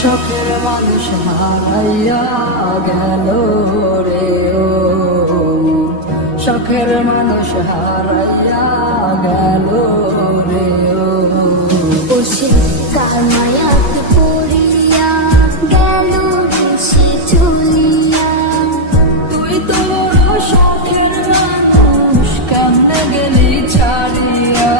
শখের মানুষ হারাইয়া গেল রে ও শখের মানুষ হারাইয়া গেল রে ও সে কামায়াত পড়িয়া গেল সে চলিয়া তুই তো বড় শখের মানুষ কেমনে গেলি ছাড়িয়া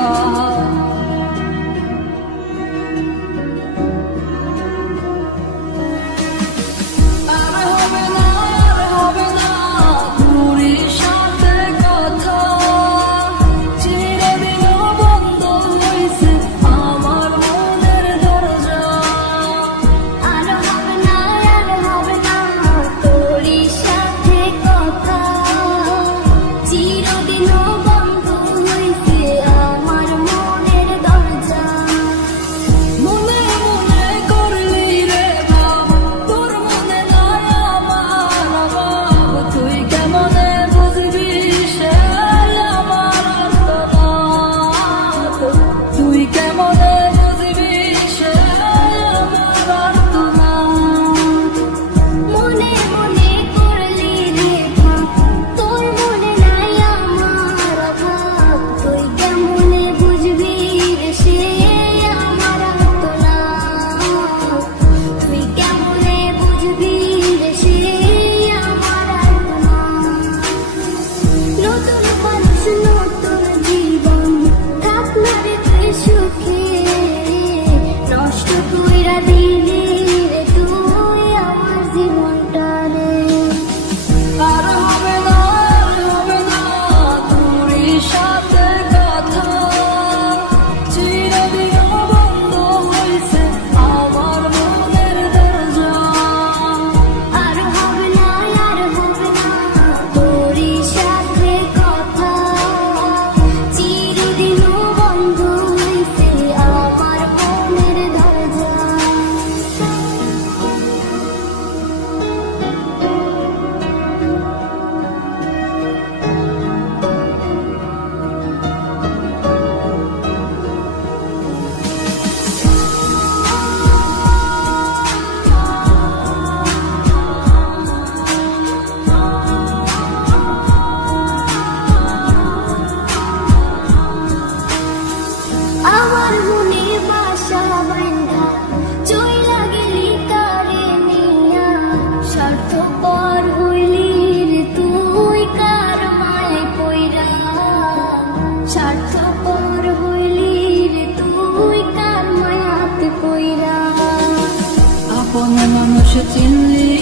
আমার মনে বাসা বাঁধা চইলা গেলি কারে নিয়া স্বার্থপর হইলি রে তুই কার মায় পইরা স্বার্থপর হইলি রে তুই কার মায়াতে পইরা আপন মানুষ চিনলি